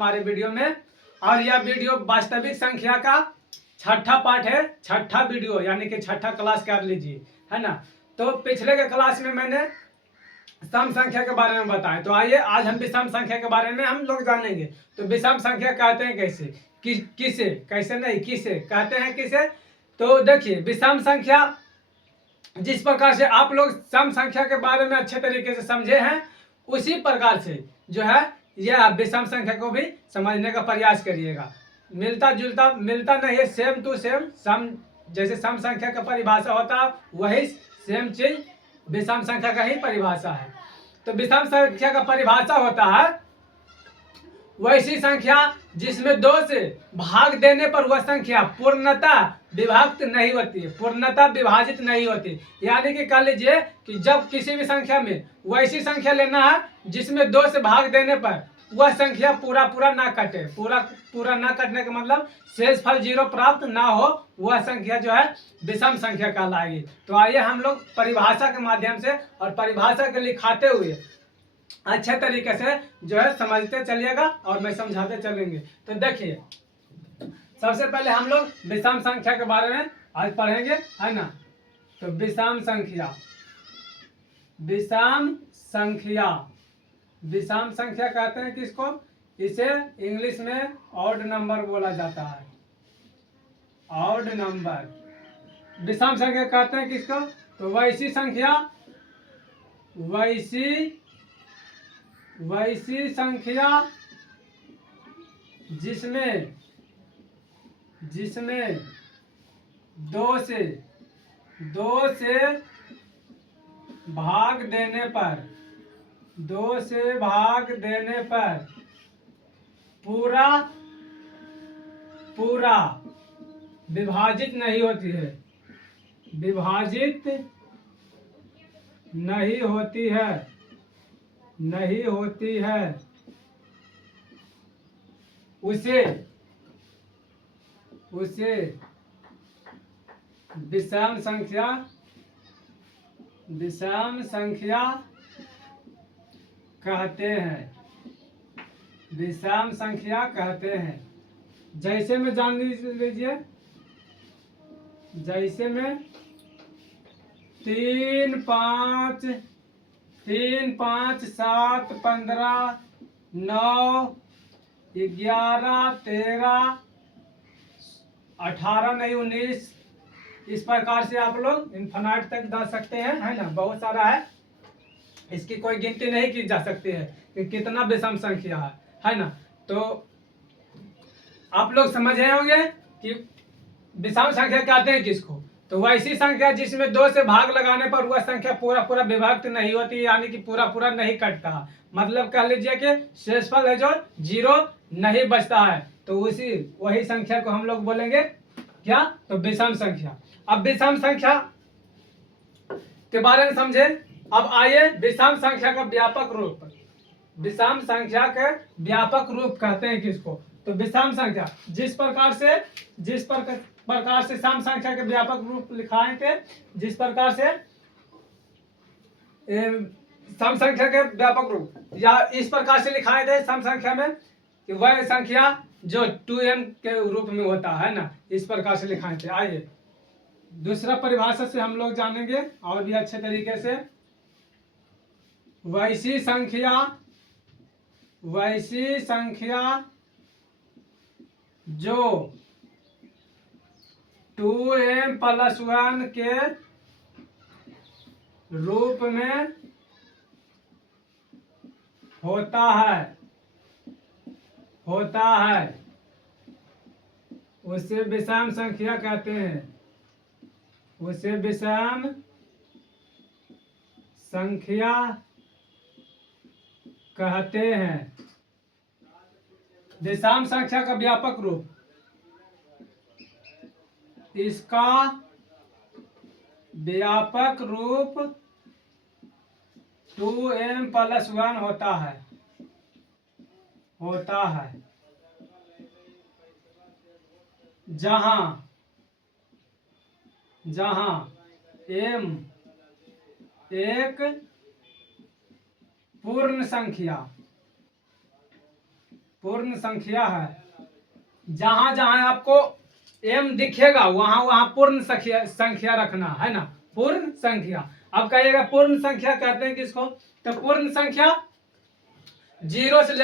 हमारे वीडियो में। और यह वीडियो वास्तविक संख्या का छठा पार्ट है, छठा वीडियो यानी कि छठा क्लास कर लीजिए, है ना। तो पिछले के क्लास में मैंने सम संख्या के बारे में बताया, तो आइए आज हम विषम संख्या के बारे में हम लोग जानेंगे। तो विषम संख्या कहते हैं कैसे, किसे, कैसे नहीं किसे कहते हैं, किसे। तो देखिए विषम संख्या जिस प्रकार से आप लोग सम संख्या के बारे में अच्छे तरीके से समझे हैं, उसी प्रकार से जो है यह विषम संख्या को भी समझने का प्रयास करिएगा। मिलता जुलता मिलता नहीं है, सेम टू सेम सम, जैसे सम संख्या का परिभाषा होता है वही सेम चीज विषम संख्या का ही परिभाषा है। तो विषम संख्या का परिभाषा होता है वैसी संख्या जिसमें दो से भाग देने पर वह संख्या पूर्णतः विभक्त नहीं होती है, पूर्णतः विभाजित नहीं होती। यानी कि कह लीजिए कि जब किसी भी संख्या में वैसी संख्या लेना है जिसमें दो से भाग देने पर वह संख्या पूरा पूरा ना कटे, पूरा ना कटने का मतलब शेषफल 0 प्राप्त ना हो, वह संख्या जो है विषम संख्या कहलाएगी। तो आइए हम लोग परिभाषा के माध्यम से और परिभाषा के लिखाते हुए अच्छे तरीके से जो है समझते चलिएगा और मैं समझाते चलेंगे। तो देखिए सबसे पहले हम लोग विषम संख्या के बारे में आज पढ़ेंगे, है ना। तो विषम संख्या, विषम संख्या, विषम संख्या कहते हैं किसको, इसे इंग्लिश में ऑड नंबर बोला जाता है, ऑड नंबर। विषम संख्या कहते हैं किसको, तो वैसी संख्या, वैसी संख्या जिसमें दो से भाग देने पर पूरा विभाजित नहीं होती है, विभाजित नहीं होती है, उसे विषम संख्या कहते हैं, विषम संख्या कहते हैं। जैसे में जान लीजिए, जैसे में 3, 5, 7, 15, 9, 11, 13, 18 नहीं 19, इस प्रकार से आप लोग इन्फिनिट तक जा सकते हैं, है ना। बहुत सारा है, इसकी कोई गिनती नहीं की जा सकती है कि कितना विषम संख्या है ना। तो आप लोग समझ रहे होंगे कि विषम संख्या कहते हैं किसको, तो वैसी संख्या जिसमें दो से भाग लगाने पर वह संख्या पूरा विभक्त नहीं होती, यानी कि पूरा नहीं कटता। मतलब कह लीजिए कि शेषफल है जो 0 नहीं बचता है, तो वही संख्या को हम लोग बोलेंगे क्या, तो विषम संख्या। अब विषम संख्या के बारे में समझे। अब आइए विषम संख्या का व्यापक रूप, विषम संख्या के व्यापक रूप कहते हैं किसको, तो विषम संख्या जिस प्रकार से सम संख्या के व्यापक रूप लिखाए थे, जिस प्रकार से सम संख्या के व्यापक रूप या इस प्रकार से लिखाए थे सम संख्या में कि वह संख्या जो 2m के रूप में होता है ना, इस प्रकार से लिखाए थे। आइए दूसरा परिभाषा से हम लोग जानेंगे और भी अच्छे तरीके से। वैसी संख्या जो 2m+1 के रूप में होता है उसे विषम संख्या कहते हैं, उसे विषम संख्या कहते हैं। विषम संख्या का व्यापक रूप, इसका व्यापक रूप 2m+1 होता है, जहां m एक पूर्ण संख्या पूर्ण संख्या है। जहां जहां आपको m दिखेगा वहां वहां पूर्ण संख्या रखना है ना, पूर्ण संख्या। अब कहिएगा पूर्ण संख्या कहते हैं किसको, तो पूर्ण संख्या जीरो से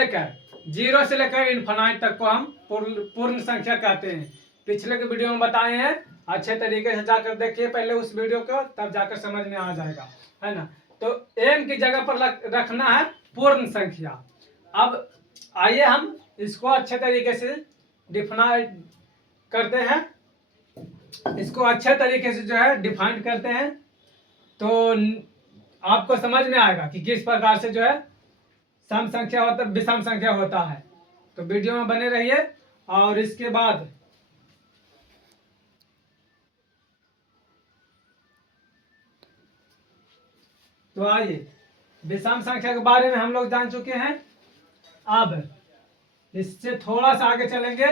लेकर इनफाइनाइट तक को हम पूर्ण संख्या कहते हैं। पिछले के वीडियो में बताए हैं, अच्छे तरीके से जाकर देखिए पहले उस वीडियो को, तब जाकर समझ में आ जाएगा, है ना। तो m की जगह पर रखना है पूर्ण संख्या। अब आइए हम इसको अच्छे तरीके से डिफाइन करते हैं, इसको अच्छे तरीके से जो है डिफाइन करते हैं, तो आपको समझ में आएगा कि किस प्रकार से जो है सम संख्या होता है, विषम संख्या होता है। तो वीडियो में बने रहिए। और इसके बाद तो आइए विषम संख्या के बारे में हम लोग जान चुके हैं। अब इससे थोड़ा सा आगे चलेंगे।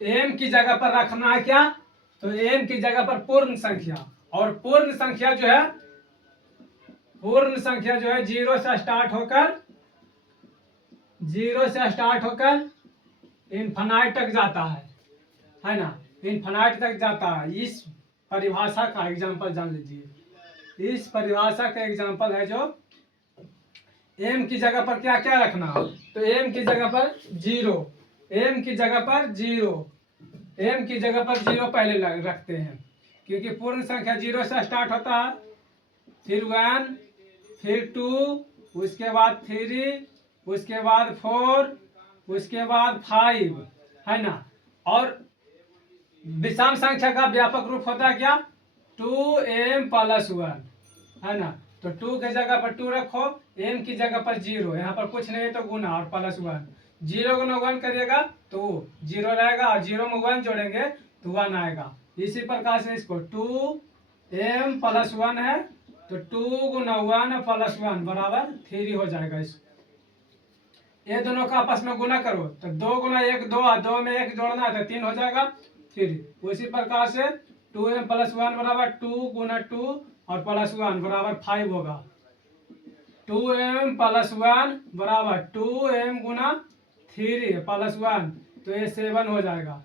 m की जगह पर रखना है क्या, तो m की जगह पर पूर्ण संख्या। और पूर्ण संख्या जो है जीरो से स्टार्ट होकर इनफाइनाइट तक जाता है ना, इनफाइनाइट तक जाता है। इस परिभाषा का एग्जांपल जान लीजिए। इस परिभाषा का एग्जांपल है जो m की जगह पर क्या क्या रखना, तो m की जगह पर जीरो पहले रखते हैं, क्योंकि पूर्ण संख्या जीरो से स्टार्ट होता है, फिर 1, फिर 2, उसके बाद 3, उसके बाद 4, उसके बाद 5, है ना। और विषम संख्या का व्यापक रूप होता है क्या, 2m+1, है ना। तो 2 की जगह पर 2 रखो, m की जगह पर 0, यहाँ पर कुछ नहीं तो गुना और +1, 0 गुना 1 करिएगा तो 0 रहेगा, और 0 में 1 जोड़ेंगे तो 1 आएगा। इसी प्रकार से इसको 2m+1 है, तो 2 गुना 1 + 1 बराबर 3 हो जाएगा। इसको ये दोनों का आपस में गुना करो तो 2 गुना 1 2, 2 में 1 जोड़ना है तो 3 हो जाएगा। फिर उसी प्रकार से 2m+1 बराबर 2 गुना 2 और +1 बराबर 5 होगा। 2m+1 बराबर 2m गुना 3 +1, तो ये 7 हो जाएगा।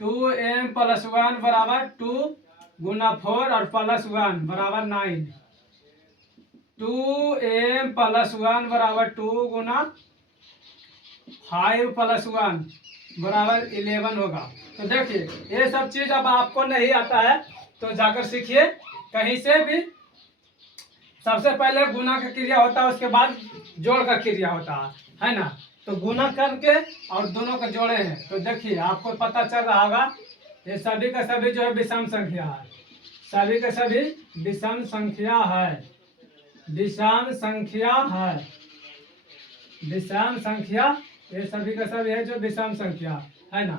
2m+1 बराबर 2 गुना 4 और +1 बराबर 9। 2m+1 बराबर 2 गुना 5 + 1 बराबर 11 होगा। तो देखिए ये सब चीज अब आपको नहीं आता है तो जाकर सीखिए कहीं से भी। सबसे पहले गुना का क्रिया होता है, उसके बाद जोड़ का क्रिया होता है ना। तो गुना करके और दोनों को जोड़े हैं, तो देखिए आपको पता चल रहा होगा ये सभी का सभी जो है विषम संख्या है, सभी का सभी विषम संख्या है, विषम संख्या ये सभी का सभी है जो विषम संख्या है ना।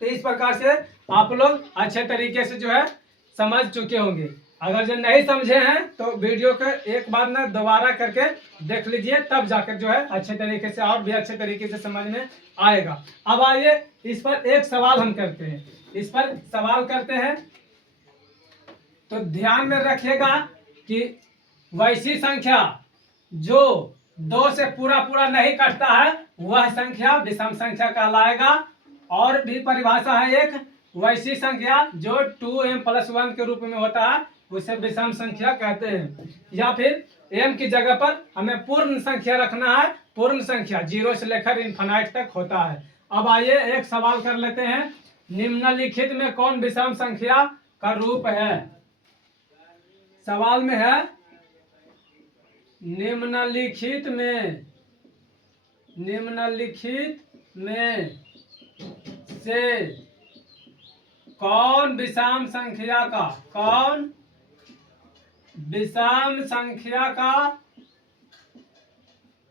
तो इस प्रकार से आप लोग अच्छे तरीके से जो है समझ चुके होंगे। अगर जो नहीं समझे हैं तो वीडियो को एक बार ना दोबारा करके देख लीजिए, तब जाकर जो है अच्छे तरीके से और भी अच्छे तरीके से समझ में आएगा। अब आइए इस पर एक सवाल हम करते हैं, तो ध्यान में रखिएगा कि वैसी संख्या जो 2 से पूरा नहीं कटता है वह संख्या विषम संख्या कहलाएगा। और भी परिभाषा है एक, वैसी संख्या जो 2m+1 के रूप में होता है उसे विषम संख्या कहते हैं। या फिर m की जगह पर हमें पूर्ण संख्या रखना है, पूर्ण संख्या 0 से लेकर इनफाइनाइट तक होता है। अब आइए एक सवाल कर लेते हैं, निम्नलिखित में कौन विषम संख्या का रूप है। सवाल में है निम्नलिखित में से कौन विषम संख्या का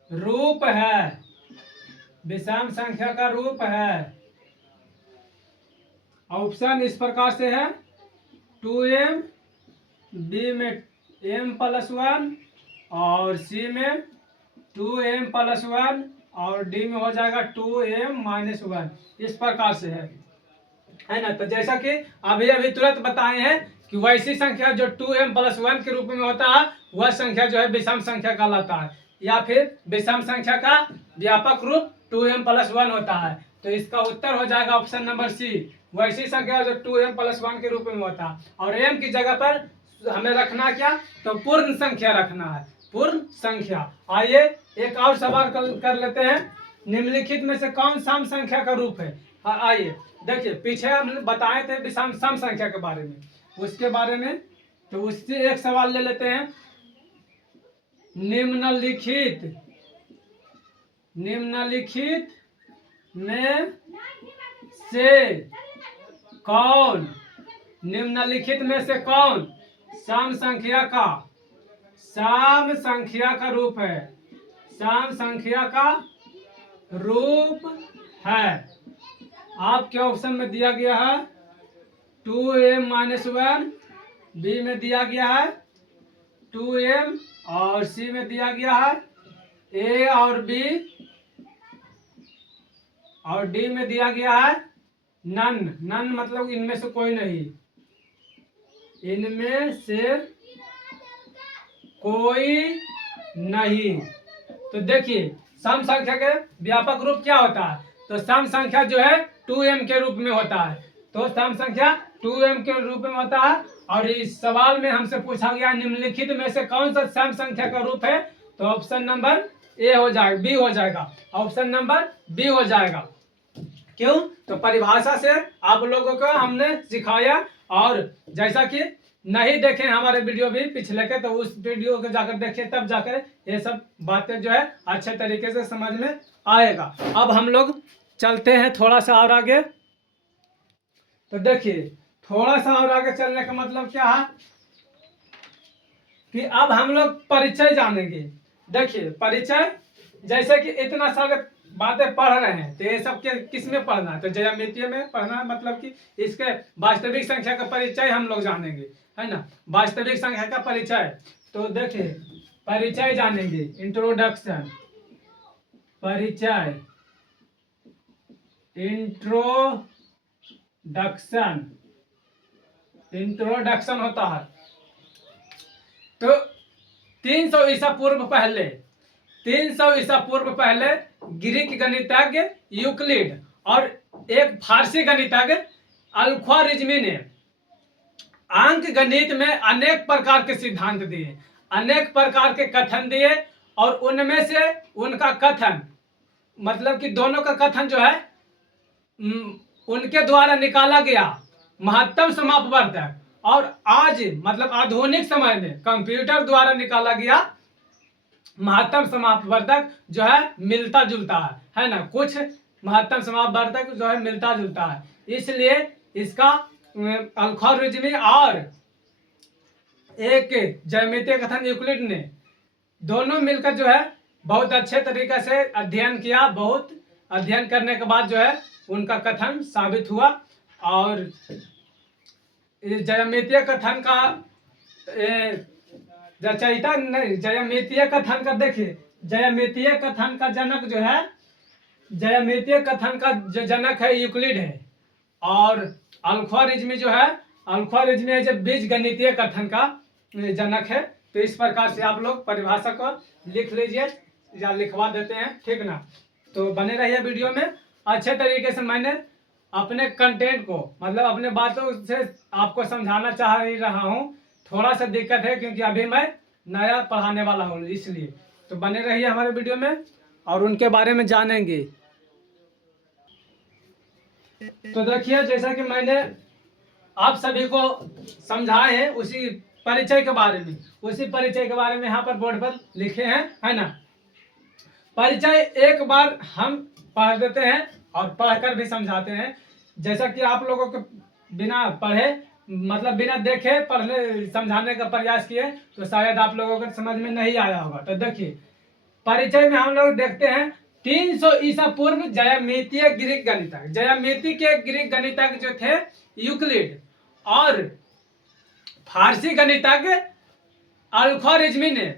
रूप है, विषम संख्या का रूप है। ऑप्शन इस प्रकार से है, 2m, बी में m+1 और सी में 2m+1 और डी में हो जाएगा 2m-1। इस प्रकार से है ना। तो जैसा कि अभी तुरंत बताए हैं कि वैसी संख्या जो 2m+1 के रूप में होता है वह संख्या जो है विषम संख्या कहलाता है, या फिर विषम संख्या का व्यापक रूप 2m+1 होता है। तो इसका उत्तर हो जाएगा ऑप्शन नंबर सी, वैसी संख्या जो 2m+1 के रूप में होता है। और m की जगह पर हमें रखना क्या, तो पूर्ण संख्या रखना है, पूर्ण संख्या। आइए एक और सवाल कर लेते हैं, निम्नलिखित में से कौन सम संख्या का रूप है। आइए देखिए, पीछे हम बताए थे विषम सम संख्या के बारे में, उसके बारे में, तो उससे एक सवाल ले लेते हैं। निम्नलिखित में से कौन, निम्नलिखित में से कौन सम संख्या का रूप है, सम संख्या का रूप है। आपके ऑप्शन में दिया गया है 2m-1, बी में दिया गया है 2m, और सी में दिया गया है a और b, और डी में दिया गया है नन मतलब इनमें से कोई नहीं, इनमें से कोई नहीं। तो देखिए सम संख्या के व्यापक रूप क्या होता है, तो सम संख्या जो है 2m के रूप में होता है, तो सम संख्या 2m के रूप में होता है। और इस सवाल में हमसे पूछा गया निम्नलिखित में से कौन सा सम संख्या का रूप है, तो ऑप्शन नंबर ए हो जाएगा, बी हो जाएगा, ऑप्शन नंबर बी हो जाएगा। क्यों, तो परिभाषा से आप लोगों को हमने सिखाया, और जैसा कि नहीं देखे हमारे वीडियो भी पिछले के, तो उस वीडियो को जाकर देखिए, तब जाकर ये सब बातें जो है अच्छे तरीके से समझ में आएगा। अब हम लोग चलते हैं थोड़ा सा और आगे। तो देखिए थोड़ा सा और आगे चलने का मतलब क्या है कि अब हम लोग परिचय जानेंगे। देखिए परिचय, जैसे कि इतना सारे बातें पढ़ रहे हैं, तो ये सब किस में पढ़ना है, तो ज्यामितीय में पढ़ना है, मतलब कि इसके वास्तविक संख्या का परिचय हम लोग जानेंगे, है ना, वास्तविक संख्या का परिचय। तो देखिए परिचय जानेंगे, इंट्रोडक्शन, परिचय, इंट्रोडक्शन होता है। तो 300 ईसा पूर्व पहले ग्रीक गणितज्ञ यूक्लिड और एक फारसी गणितज्ञ अल-ख्वारिज़्मी ने अंक गणित में अनेक प्रकार के सिद्धांत दिए, अनेक प्रकार के कथन दिए, और उनमें से उनका कथन, मतलब कि दोनों का कथन जो है उनके द्वारा निकाला गया महत्तम समापवर्तक, और आज मतलब आधुनिक समय में कंप्यूटर द्वारा निकाला गया महत्तम समापवर्तक जो है मिलता जुलता है ना, कुछ महत्तम समापवर्तक जो है मिलता जुलता है, इसलिए इसका अल-ख्वारिज़्मी और एक ज्यामितीय कथन यूक्लिड ने दोनों मिलकर जो है बहुत अच्छे तरीके से अध्ययन किया, बहुत अध्ययन करने के बाद जो है उनका कथन साबित हुआ। और ज्यामितीय कथन का रचयिता नहीं, ज्यामितीय कथन का, देखिए ज्यामितीय कथन का जनक जो है, ज्यामितीय कथन का जो जनक है यूक्लिड है, और अल-ख्वारिज़्मी जो है, अल-ख्वारिज़्मी है जो बीज गणितीय कथन का जनक है। तो इस प्रकार से आप लोग परिभाषा को लिख लीजिए या लिखवा देते हैं, ठीक ना। तो बने रहिए वीडियो में, अच्छे तरीके से मैंने अपने कंटेंट को, मतलब अपने बातों से आपको समझाना चाह ही रहा हूँ। थोड़ा सा दिक्कत है क्योंकि अभी मैं नया पढ़ाने वाला हूँ, इसलिए। तो बने रहिए हमारे वीडियो में और उनके बारे में जानेंगे। तो देखिए जैसा कि मैंने आप सभी को समझाए हैं उसी परिचय के बारे में, यहाँ पर बोर्ड पर लिखे हैं, है ना। परिचय एक बार हम पढ़ देते हैं और पढ़कर भी समझाते हैं, जैसा कि आप लोगों को बिना पढ़े, मतलब बिना देखे पढ़ने समझाने का प्रयास किए तो शायद आप लोगों को समझ में नहीं आया होगा। तो देखिए परिचय में हम लोग देखते हैं 300 ईसा पूर्व ज्यामितीय ग्रीक गणितज्ञ, ज्यामिति के ग्रीक गणितज्ञ जो थे यूक्लिड, और फारसी गणितज्ञ अल-ख्वारिज़्मी ने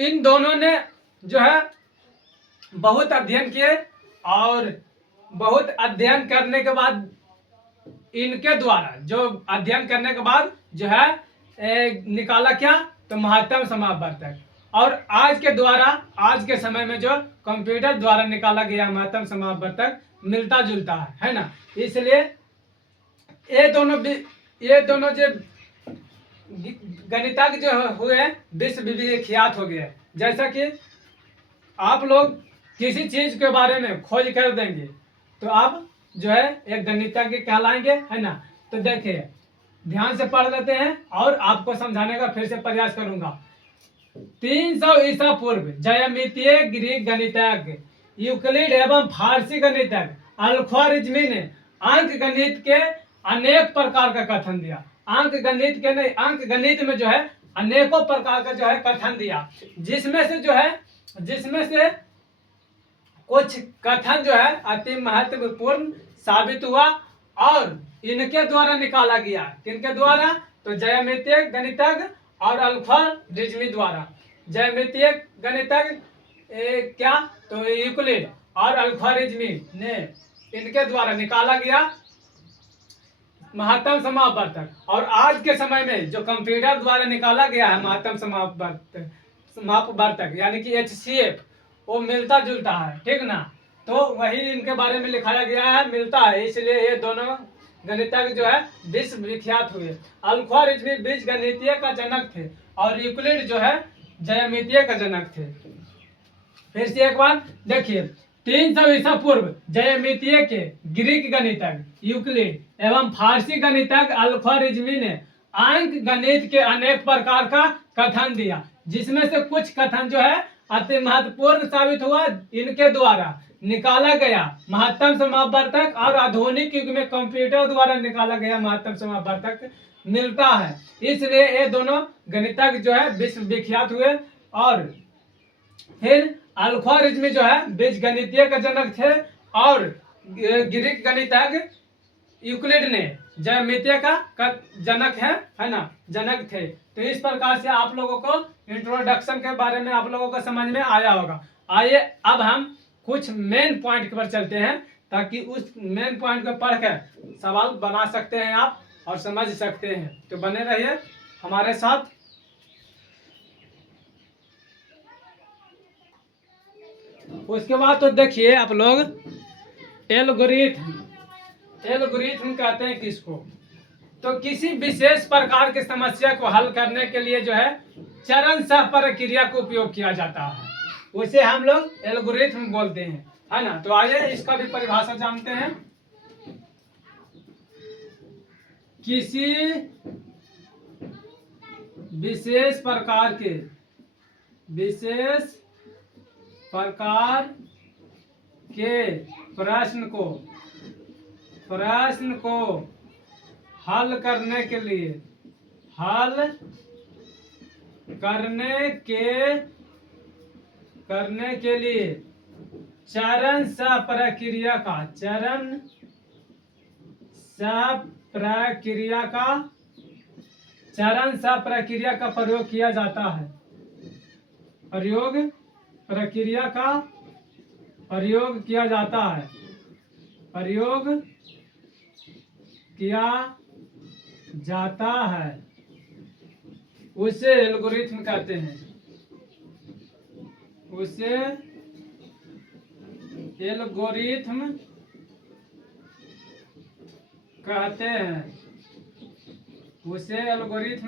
इन दोनों ने जो है बहुत अध्ययन किए, और बहुत अध्ययन करने के बाद इनके द्वारा जो अध्ययन करने के बाद जो है निकाला क्या, तो महत्तम समापवर्तक। और आज के समय में जो कंप्यूटर द्वारा निकाला गया महत्तम समापवर्तक मिलता जुलता है ना। इसलिए ये दोनों जो गणितज्ञ जो हुए विश्व विख्यात हो गए। जैसा कि आप लोग किसी चीज के बारे में खोज कर देंगे तो आप जो है एक गणितज्ञ कहलाएंगे, है ना। तो देखिए ध्यान से पढ़ लेते हैं और आपको समझाने का फिर से प्रयास करूंगा। 300 ईसा पूर्व ज्यामितीय ग्रीक गणितज्ञ यूक्लिड एवं फारसी गणितज्ञ अल्ख्वारिज्मी ने अंक गणित के अनेक प्रकार का कथन दिया। अंक गणित के नहीं, अंक गणित में जो है अनेकों प्रकार का जो है कथन दिया, जिसमें से कुछ कथन जो है अति महत्वपूर्ण साबित हुआ और इनके द्वारा निकाला गया। किनके द्वारा, तो ज्यामितीय गणितज्ञ और अल्ख्वारिज्मी द्वारा। ज्यामितीय गणितज्ञ क्या, तो यूक्लिड और अल्ख्वारिज्मी ने इनके द्वारा निकाला गया महत्तम समापवर्तक। और आज के समय में जो कंप्यूटर द्वारा निकाला गया है महत्तम समापवर्तक यानी कि HCF, वो मिलता जुलता है, ठीक ना। तो वही इनके बारे में लिखाया गया है, मिलता है, इसलिए ये दोनों गणितज्ञ जो है विश्व विख्यात हुए। अल्ख्वारिज्मी बीज गणितीय का जनक थे और यूक्लिड जो है ज्यामितीय का जनक थे। फिर से एक बार देखिए, 300 ईसा पूर्व ज्यामितीय के ग्रीक गणितज्ञ यूक्लिड एवं फारसी गणितज्ञ अल्ख्वारिज्मी ने अंक गणित के अनेक प्रकार का कथन दिया, जिसमें से कुछ कथन जो है अति महत्वपूर्ण साबित हुआ। इनके द्वारा निकाला गया महत्तम समापवर्तक और आधुनिक युग में कंप्यूटर द्वारा निकाला गया महत्तम समापवर्तक मिलता है। इसलिए ये दोनों गणितज्ञ जो है विश्व विख्यात हुए। और फिर अल्ख्वारिज्मी जो है बीज गणितीय का जनक थे और ग्रीक गणितज्ञ यूक्लिड ने ज्यामितीय का जनक है ना, जनक थे। तो इस प्रकार से आप लोगों को इंट्रोडक्शन के बारे में आप लोगों को समझ में आया होगा। आइए अब हम कुछ मेन पॉइंट पर चलते हैं, ताकि उस मेन पॉइंट को पढ़कर सवाल बना सकते हैं आप और समझ सकते हैं। तो बने रहिए हमारे साथ। उसके बाद तो देखिए आप लोग, एल्गोरिथम कहते हैं किसको, तो किसी विशेष प्रकार की समस्या को हल करने के लिए जो है चरण सह प्रक्रिया का उपयोग किया जाता है, उसे हम लोग एल्गोरिथम बोलते हैं, है ना। तो आइए इसका भी परिभाषा जानते हैं। किसी विशेष प्रकार के प्रश्न को हल करने के लिए चरण सह प्रक्रिया का प्रयोग किया जाता है। प्रयोग किया जाता है, उसे एल्गोरिथम कहते हैं। उसे एल्गोरिथम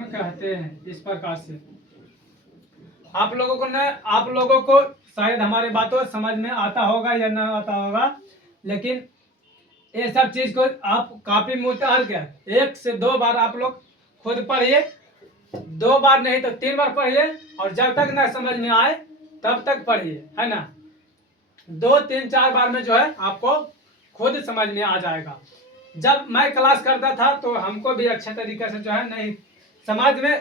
कहते हैं। इस प्रकार से आप लोगों को शायद हमारी बातों समझ में आता होगा या ना आता होगा, लेकिन ये सब चीज को आप कॉपी में उतार के 1 से 2 बार आप लोग खुद पढ़िए, 2 बार नहीं तो 3 बार पढ़िए, और जब तक ना समझ में आए तब तक पढ़िए, है ना। 2, 3, 4 बार में जो है आपको खुद समझ में आ जाएगा। जब मैं क्लास करता था तो हमको भी अच्छे तरीके से जो है नहीं समझ में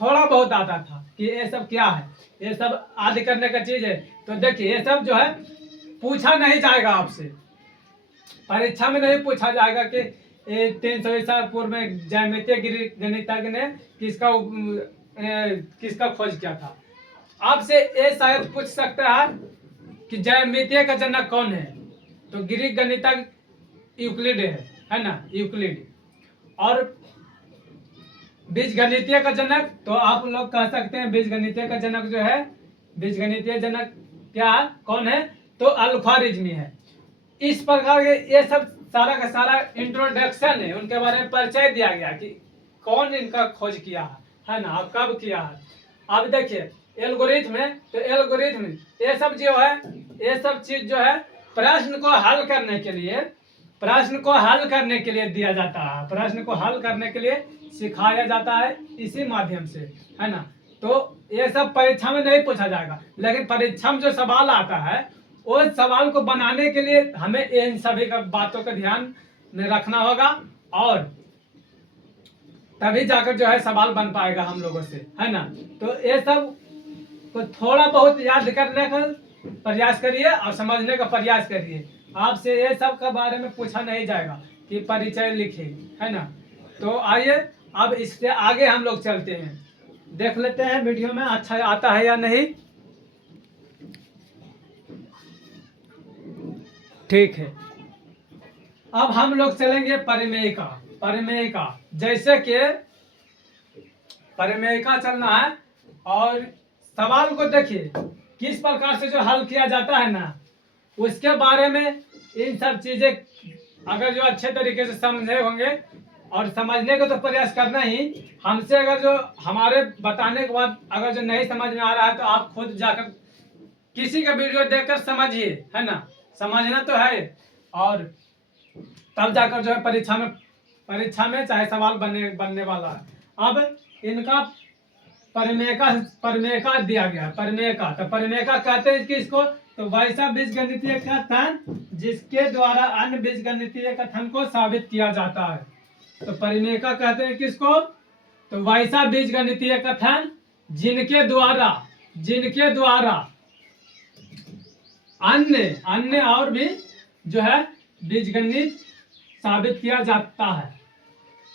थोड़ा बहुत आता था कि ये सब क्या है, ये सब आदि करने का चीज है। तो देखिए ये सब जो है पूछा नहीं जाएगा आपसे, परीक्षा में नहीं पूछा जाएगा कि 300 ईसा पूर्व में ज्यामितीय गणितज्ञ ने किसका खोज किया था। आपसे ये शायद पूछ सकता है कि ज्यामितीय का जनक कौन है, तो ग्रीक गणितज्ञ यूक्लिड है ना, यूक्लिड। और बीजगणितीय का जनक, तो आप लोग कह सकते हैं बीजगणितीय का जनक जो है, बीजगणितीय जनक क्या है, कौन है, तो अल्ख्वारिज्मी है। इस प्रकार के ये सब सारा का सारा इंट्रोडक्शन है, उनके बारे में परिचय दिया गया कि कौन इनका खोज किया है ना, और कब किया है। अब देखिए एल्गोरिथम है, तो एल्गोरिथम ये सब जो है, ये सब चीज जो है प्रश्न को हल करने के लिए, प्रश्न को हल करने के लिए दिया जाता है, प्रश्न को हल करने के लिए सिखाया जाता है इसी माध्यम से, है ना। तो ये सब परीक्षा में नहीं पूछा जाएगा, लेकिन परीक्षा में जो सवाल आता है उस सवाल को बनाने के लिए हमें इन सभी का बातों का ध्यान में रखना होगा, और तभी जाकर जो है सवाल बन पाएगा हम लोगों से, है ना। तो ये सब को थोड़ा बहुत याद करने का प्रयास करिए और समझने का प्रयास करिए। आपसे ये सब के बारे में पूछा नहीं जाएगा कि परिचय लिखे, है ना। तो आइए अब इससे आगे हम लोग चलते हैं, देख लेते हैं वीडियो में अच्छा आता है या नहीं। ठीक है, अब हम लोग चलेंगे परिमेयिका। परिमेयिका जैसे कि परिमेयिका चलना है, और सवाल को देखिए किस प्रकार से जो हल किया जाता है ना, उसके बारे में इन सब चीजें अगर जो अच्छे तरीके से समझे होंगे, और समझने का तो प्रयास करना ही, हमसे अगर जो हमारे बताने के बाद अगर जो नहीं समझ में आ रहा है तो आप खुद जाकर किसी का वीडियो देखकर समझिए, है ना, समझना तो है, और तब जाकर जो है परीक्षा में चाहे सवाल बनने वाला है। अब इनका परिमेयका दिया गया है। परिमेयका, तो परिमेयका कहते हैं किसको, तो वैसा बीजगणितीय कथन जिसके द्वारा अन्य बीजगणितीय कथन को साबित किया जाता है। तो परिमेयका कहते हैं किसको, तो वैसा बीजगणितीय कथन जिनके द्वारा अन्य और भी जो है बीजगणित साबित किया जाता है,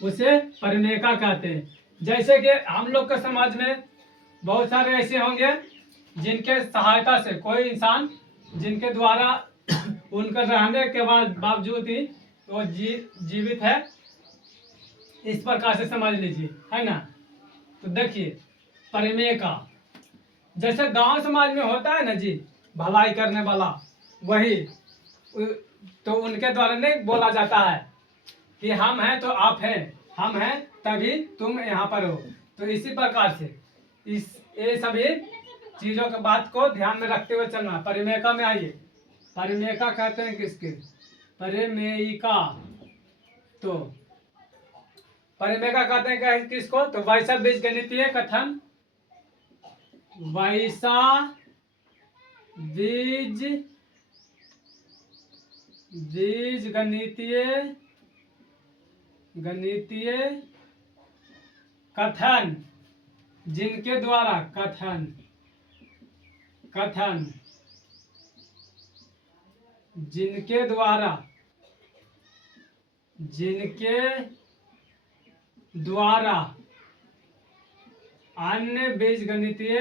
उसे परिमेयका कहते हैं। जैसे कि हम लोग के समाज में बहुत सारे ऐसे होंगे जिनके सहायता से कोई इंसान, जिनके द्वारा उनका रहने के बावजूद ही वो जीवित है, इस प्रकार से समझ लीजिए, है ना। तो देखिए परिमेयका जैसे गांव समाज में होता है ना जी, भलाई करने वाला, वही तो उनके द्वारा नहीं बोला जाता है कि हम हैं तो आप हैं, हम हैं तभी तुम यहाँ पर हो। तो इसी प्रकार से ये सभी चीजों के बात को ध्यान में रखते हुए चलना। परिमेयका में आइए, परिमेयका कहते हैं किसके, परिमेयिका, तो परिमेयका कहते हैं किसको, तो वैसा बीजगणितीय कथन, वैसा गणितीय कथन जिनके द्वारा जिनके द्वारा अन्य बीजगणितीय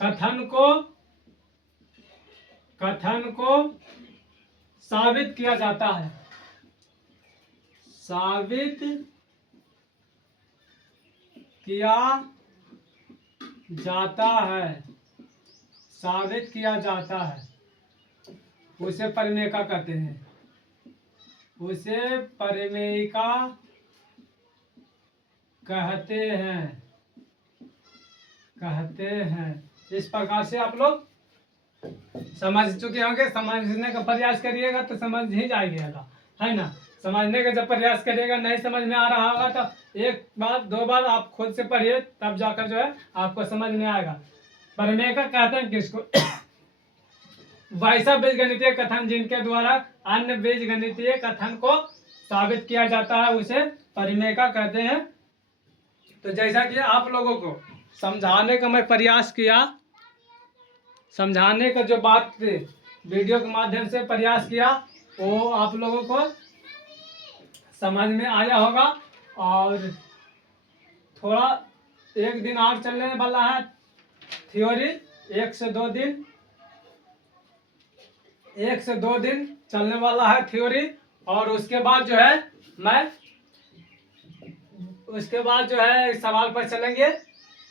कथन को साबित किया जाता है, साबित किया जाता है, उसे परिमेयिका कहते हैं, उसे परिमेयिका कहते हैं। इस प्रकार से आप लोग समझ चुके होंगे, समझने का प्रयास करिएगा तो समझ ही जाइएगा, है ना। समझने का जब प्रयास करिएगा, नहीं समझ में आ रहा होगा तो एक बार दो बार आप खुद से पढ़िए, तब जाकर जो है आपको समझ में आएगा। परिमेयिका कहते हैं किसको, वैसा बीजगणितीय कथन जिनके द्वारा अन्य बीजगणितीय कथन को साबित किया जाता है, उसे परिमेयिका कहते हैं। तो जैसा कि आप लोगों को समझाने का मैं प्रयास किया, समझाने का जो बात वीडियो के माध्यम से प्रयास किया, वो आप लोगों को समझ में आया होगा। और थोड़ा एक दिन और चलने वाला है, थ्योरी 1 से 2 दिन चलने वाला है थ्योरी। और उसके बाद जो है सवाल पर चलेंगे।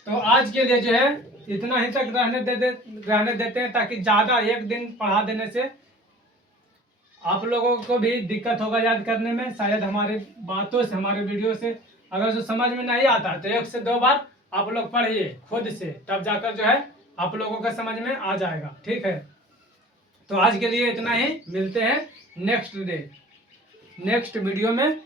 तो आज के लिए जो है इतना ही तक रहने देते हैं, ताकि ज़्यादा एक दिन पढ़ा देने से आप लोगों को भी दिक्कत होगा याद करने में। शायद हमारे बातों से, हमारे वीडियो से अगर जो समझ में नहीं आता तो 1 से 2 बार आप लोग पढ़िए खुद से, तब जाकर जो है आप लोगों का समझ में आ जाएगा। ठीक है, तो आज के लिए इतना ही। मिलते हैं नेक्स्ट वीडियो में।